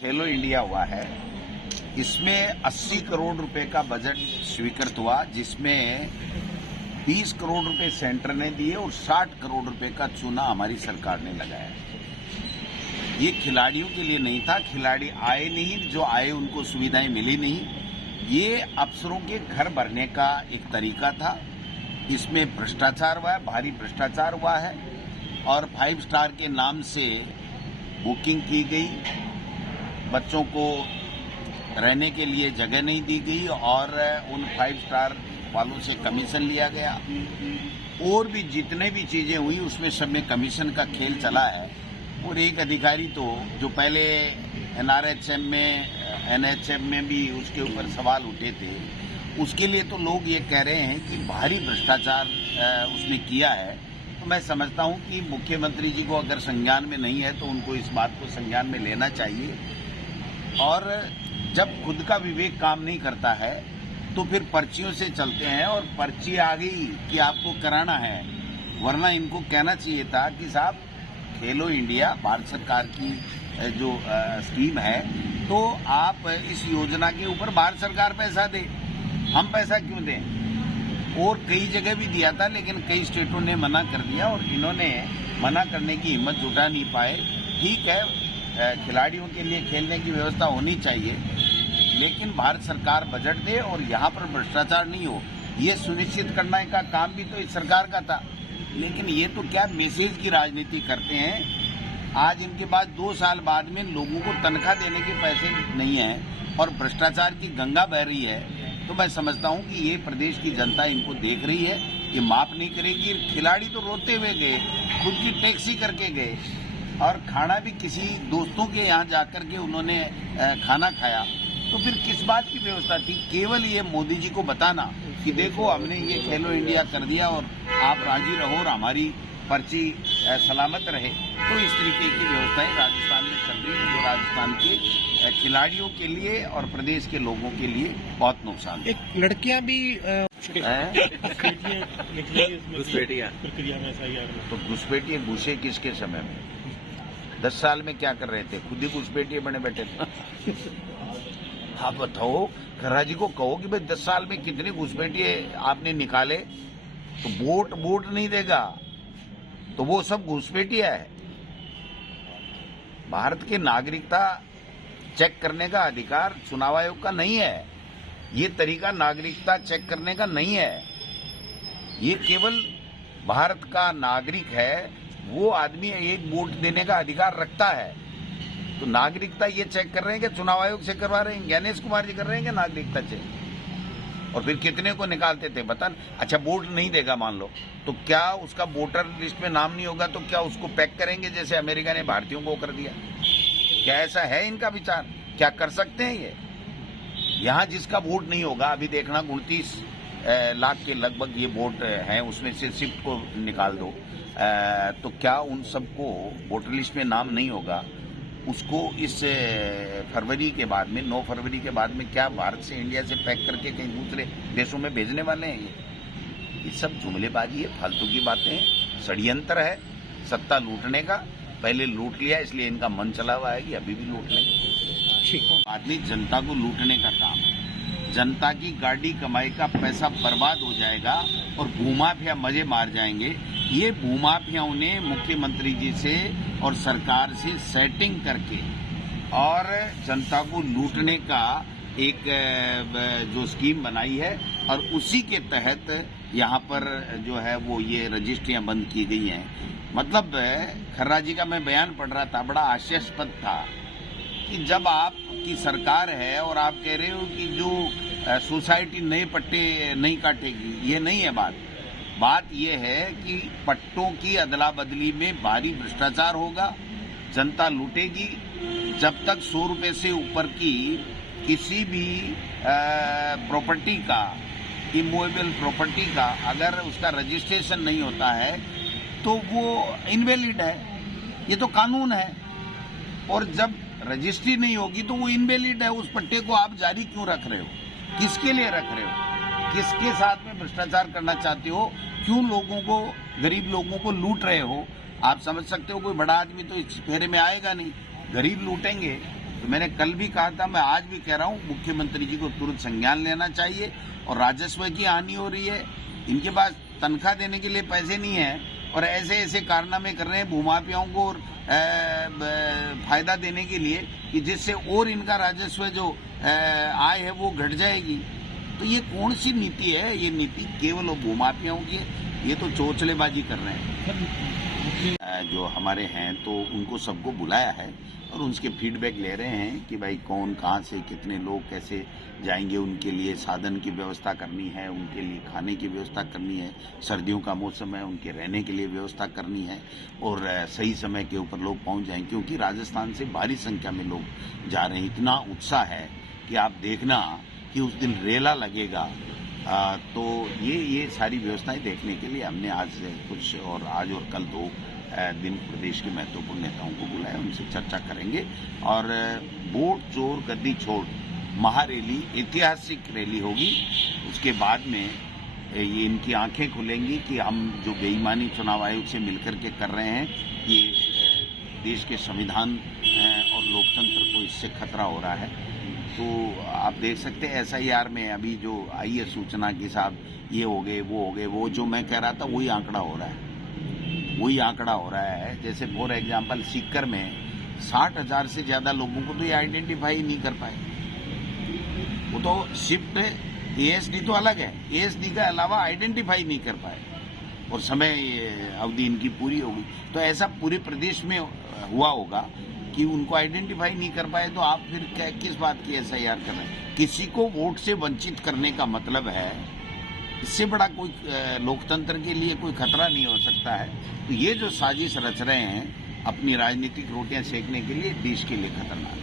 खेलो India हुआ है, इसमें 80 करोड़ रुपए का बजट स्वीकृत हुआ, जिसमें 20 करोड़ रुपए सेंटर ने दिए और 60 करोड़ रुपए का चूना हमारी सरकार ने लगाया। ये खिलाड़ियों के लिए नहीं था, खिलाड़ी आए नहीं, जो आए उनको सुविधाएं मिली नहीं। ये अफसरों के घर भरने का एक तरीका था। इसमें भ्रष्टाचार हुआ है, भारी भ्रष्टाचार हुआ है और 5 स्टार के नाम से बुकिंग की गई, बच्चों को रहने के लिए जगह नहीं दी गई और उन 5 स्टार वालों से कमीशन लिया गया। और भी जितने भी चीजें हुई उसमें सब में कमीशन का खेल चला है। और एक अधिकारी तो जो पहले एनएचएम में भी उसके ऊपर सवाल उठे थे, उसके लिए तो लोग ये कह रहे हैं कि भारी भ्रष्टाचार उसने किया है। तो मैं समझता हूं कि मुख्यमंत्री जी को अगर संज्ञान में नहीं है तो उनको इस बात को संज्ञान में लेना चाहिए। और जब खुद का विवेक काम नहीं करता है तो फिर पर्चियों से चलते हैं और पर्ची आ गई कि आपको कराना है, वरना इनको कहना चाहिए था कि साहब खेलो इंडिया भारत सरकार की जो स्कीम है, तो आप इस योजना के ऊपर भारत सरकार पैसा दे, हम पैसा क्यों दें। और कई जगह भी दिया था लेकिन कई स्टेटों ने मना कर दिया और इन्होंने मना करने की हिम्मत जुटा नहीं पाए। ठीक है, खिलाड़ियों के लिए खेलने की व्यवस्था होनी चाहिए, लेकिन भारत सरकार बजट दे और यहाँ पर भ्रष्टाचार नहीं हो, ये सुनिश्चित करने का काम भी तो इस सरकार का था। लेकिन ये तो क्या मैसेज की राजनीति करते हैं। आज इनके पास 2 साल बाद में लोगों को तनख्वाह देने के पैसे नहीं है और भ्रष्टाचार की गंगा बह रही है। तो मैं समझता हूं कि ये प्रदेश की जनता इनको देख रही है, ये माफ नहीं करेगी। खिलाड़ी तो रोते हुए गए, खुद की टैक्सी करके गए और खाना भी किसी दोस्तों के यहाँ जाकर के उन्होंने खाना खाया। तो फिर किस बात की व्यवस्था थी। केवल ये मोदी जी को बताना कि देखो हमने ये खेलो इंडिया कर दिया और आप राजी रहो और हमारी पर्ची सलामत रहे। तो इस तरीके की व्यवस्थाएं राजस्थान में चल रही है, जो राजस्थान के खिलाड़ियों के लिए और प्रदेश के लोगों के लिए बहुत नुकसान। एक लड़कियां भी तो घुसपैठिए घुसे किसके समय में? 10 साल में क्या कर रहे थे? खुद ही घुसपैठिए बने बैठे थे। आप बताओ, खर्रा जी को कहो कि भाई 10 साल में कितने घुसपैठिए आपने निकाले, तो वोट नहीं देगा तो वो सब घुसपैठिया है। भारत की नागरिकता चेक करने का अधिकार चुनाव आयोग का नहीं है। ये तरीका नागरिकता चेक करने का नहीं है। ये केवल भारत का नागरिक है, वो आदमी एक वोट देने का अधिकार रखता है। तो नागरिकता ये चेक कर रहे हैं कि चुनाव आयोग से करवा रहे हैं? ज्ञानेश कुमार जी कर रहे हैं कि नागरिकता चेक? और फिर कितने को निकालते थे बता। अच्छा, वोट नहीं देगा मान लो, तो क्या उसका वोटर लिस्ट में नाम नहीं होगा तो क्या उसको पैक करेंगे जैसे अमेरिका ने भारतीयों को कर दिया? क्या ऐसा है इनका विचार? क्या कर सकते हैं ये? यहाँ जिसका वोट नहीं होगा, अभी देखना 29 लाख के लगभग ये वोट हैं, उसमें से शिफ्ट को निकाल दो, तो क्या उन सबको वोटर लिस्ट में नाम नहीं होगा? उसको इस फरवरी के बाद में 9 फरवरी के बाद में क्या भारत से, इंडिया से पैक करके कहीं दूसरे देशों में भेजने वाले हैं? ये सब जुमलेबाजी है, फालतू की बातें हैं, षड्यंत्र है सत्ता लूटने का। पहले लूट लिया इसलिए इनका मन चला हुआ है कि अभी भी लूट लेंगे। आदमी जनता को लूटने का काम है। जनता की गाड़ी कमाई का पैसा बर्बाद हो जाएगा और भूमाफिया मजे मार जाएंगे। ये भूमाफियाओं ने मुख्यमंत्री जी से और सरकार से सेटिंग करके और जनता को लूटने का एक जो स्कीम बनाई है और उसी के तहत यहाँ पर जो है वो ये रजिस्ट्रियां बंद की गई हैं। मतलब खर्रा जी का मैं बयान पढ़ रहा था, बड़ा हास्यास्पद था कि जब आपकी सरकार है और आप कह रहे हो कि जो सोसाइटी नए पट्टे नहीं काटेगी, ये नहीं है बात यह है कि पट्टों की अदला बदली में भारी भ्रष्टाचार होगा, जनता लूटेगी। जब तक 100 रुपए से ऊपर की किसी भी प्रॉपर्टी का, इमूवेबल प्रॉपर्टी का अगर उसका रजिस्ट्रेशन नहीं होता है तो वो इनवैलिड है। ये तो कानून है। और जब रजिस्ट्री नहीं होगी तो वो इनवैलिड है। उस पट्टे को आप जारी क्यों रख रहे हो? किसके लिए रख रहे हो? किसके साथ में भ्रष्टाचार करना चाहते हो? क्यों लोगों को, गरीब लोगों को लूट रहे हो? आप समझ सकते हो कोई बड़ा आदमी तो इस फेरे में आएगा नहीं, गरीब लूटेंगे। तो मैंने कल भी कहा था, मैं आज भी कह रहा हूँ, मुख्यमंत्री जी को तुरंत संज्ञान लेना चाहिए। और राजस्व की हानि हो रही है, इनके पास तनख्वाह देने के लिए पैसे नहीं है और ऐसे ऐसे कारनामे कर रहे हैं भूमाफियाओं को और फायदा देने के लिए कि जिससे और इनका राजस्व जो आय है वो घट जाएगी। तो ये कौन सी नीति है? ये नीति केवल भूमाफियाओं की है। ये तो चोचलेबाजी कर रहे हैं। जो हमारे हैं तो उनको सबको बुलाया है और उनके फीडबैक ले रहे हैं कि भाई कौन कहाँ से कितने लोग कैसे जाएंगे, उनके लिए साधन की व्यवस्था करनी है, उनके लिए खाने की व्यवस्था करनी है, सर्दियों का मौसम है, उनके रहने के लिए व्यवस्था करनी है और सही समय के ऊपर लोग पहुंच जाएं, क्योंकि राजस्थान से भारी संख्या में लोग जा रहे हैं। इतना उत्साह है कि आप देखना कि उस दिन रेला लगेगा। तो ये सारी व्यवस्थाएं देखने के लिए हमने आज कुछ और आज और कल 2 दिन प्रदेश के महत्वपूर्ण नेताओं को बुलाया, उनसे चर्चा करेंगे और वोट चोर गद्दी छोड़ महारैली, ऐतिहासिक रैली होगी। उसके बाद में ये इनकी आंखें खुलेंगी कि हम जो बेईमानी चुनाव आयोग से मिलकर के कर रहे हैं, ये देश के संविधान और लोकतंत्र को इससे खतरा हो रहा है। तो आप देख सकते हैं SIR में अभी जो आई है सूचना कि साहब ये हो गए, वो जो मैं कह रहा था वही आंकड़ा हो रहा है, वही आंकड़ा हो रहा है। जैसे फॉर एग्जाम्पल सीकर में 60,000 से ज्यादा लोगों को तो ये आइडेंटिफाई नहीं कर पाए। वो तो शिफ्ट ASD तो अलग है, ASD का अलावा आइडेंटिफाई नहीं कर पाए और समय अवधि इनकी पूरी होगी। तो ऐसा पूरे प्रदेश में हुआ होगा कि उनको आइडेंटिफाई नहीं कर पाए, तो आप फिर किस बात की SIR कर रहे हैं? किसी को वोट से वंचित करने का मतलब है, इससे बड़ा कोई लोकतंत्र के लिए कोई खतरा नहीं हो सकता है। तो ये जो साजिश रच रहे हैं अपनी राजनीतिक रोटियां सेकने के लिए, देश के लिए खतरनाक है।